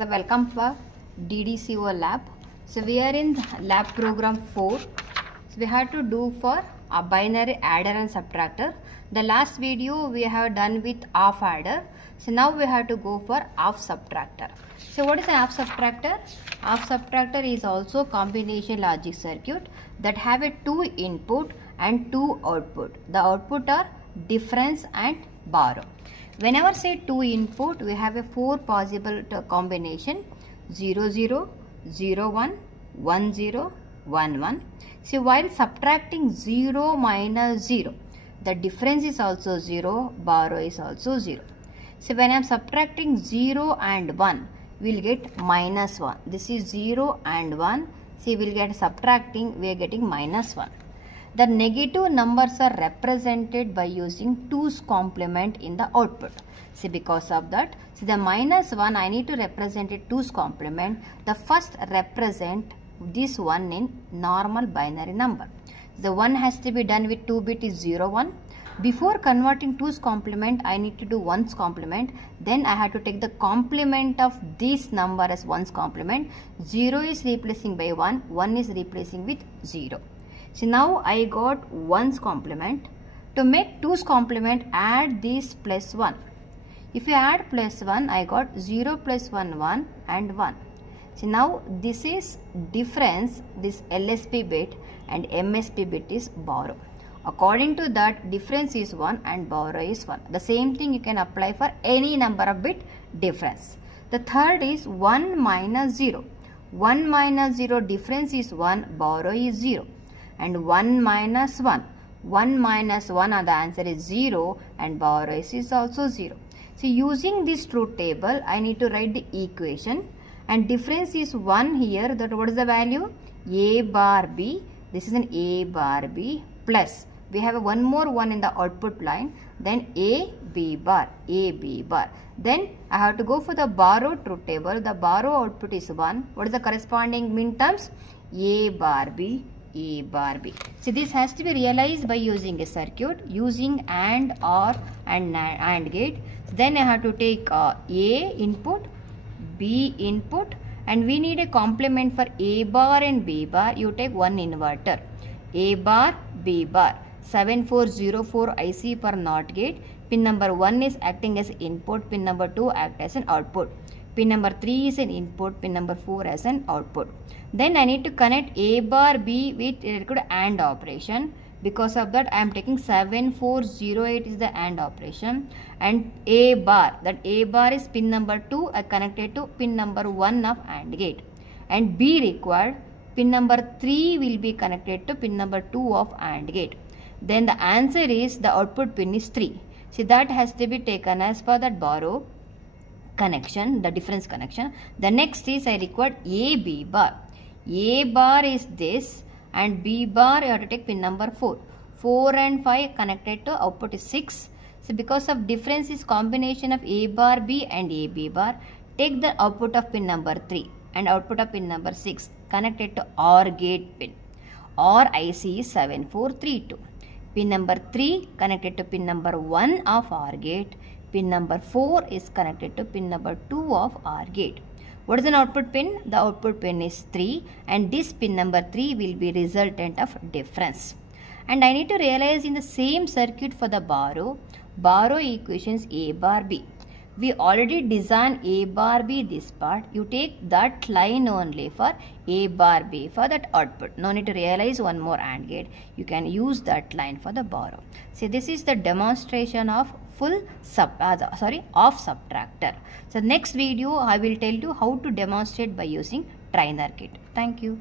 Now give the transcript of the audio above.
So welcome for DDCO lab. So we are in lab program 4. So we have to do for a binary adder and subtractor. The last video we have done with half adder. So now we have to go for half subtractor. So what is a half subtractor? Half subtractor is also combination logic circuit that have a 2 input and 2 output. The output are difference and borrow. Whenever say 2 input, we have a 4 possible combination 0 0, 0 1, 1 0, 1 1. So while subtracting 0 minus 0, the difference is also 0, borrow is also 0. So when I am subtracting 0 and 1, we will get minus 1. This is 0 and 1. See, we will get subtracting, we are getting minus 1. The negative numbers are represented by using 2's complement in the output. See, because of that, see the minus 1, I need to represent it 2's complement. The first represent this one in normal binary number. The 1 has to be done with 2 bit is 0 1. Before converting 2's complement, I need to do 1's complement. Then I have to take the complement of this number as 1's complement. 0 is replacing by 1, 1 is replacing with 0. So now I got 1's complement. To make 2's complement, add this plus 1. If you add plus 1, I got 0 plus 1, 1 and 1. So now this is difference, this LSB bit and MSB bit is borrow. According to that, difference is 1 and borrow is 1. The same thing you can apply for any number of bit difference. The third is 1 minus 0. 1 minus 0 difference is 1, borrow is 0. And 1 minus 1. 1 minus 1 the answer is 0 and borrow is also 0. So using this truth table, I need to write the equation and difference is 1 here. That what is the value? A bar B. This is an A bar B plus. We have one more 1 in the output line. Then A B bar. A B bar. Then I have to go for the borrow truth table. The borrow output is 1. What is the corresponding min terms? A bar B. A bar B. So this has to be realized by using a circuit using AND, OR and AND gate. So then I have to take A input, B input and we need a complement for A bar and B bar. You take one inverter. A bar, B bar. 7404 IC per NOT gate. Pin number 1 is acting as input. Pin number 2 act as an output. Pin number 3 is an input. Pin number 4 as an output. Then I need to connect A bar B with AND operation. Because of that, I am taking 7408 is the AND operation. And A bar, that A bar is pin number 2, I connected to pin number 1 of AND gate. And B required, pin number 3 will be connected to pin number 2 of AND gate. Then the answer is the output pin is 3. See, that has to be taken as per that borrow connection, the difference connection. The next is I required A B bar. A bar is this and B bar you have to take pin number 4. 4 and 5 connected to output is 6. So because of difference is combination of A bar B and A B bar, take the output of pin number 3 and output of pin number 6 connected to OR gate pin. OR IC is 7432. Pin number 3 connected to pin number 1 of OR gate. Pin number 4 is connected to pin number 2 of OR gate. What is an output pin? The output pin is 3 and this pin number 3 will be resultant of difference. And I need to realize in the same circuit for the borrow equations A bar B. We already designed A bar B this part. You take that line only for A bar B for that output. No need to realize one more AND gate. You can use that line for the borrow. So this is the demonstration of off subtractor. So next video I will tell you how to demonstrate by using Trainer kit. Thank you.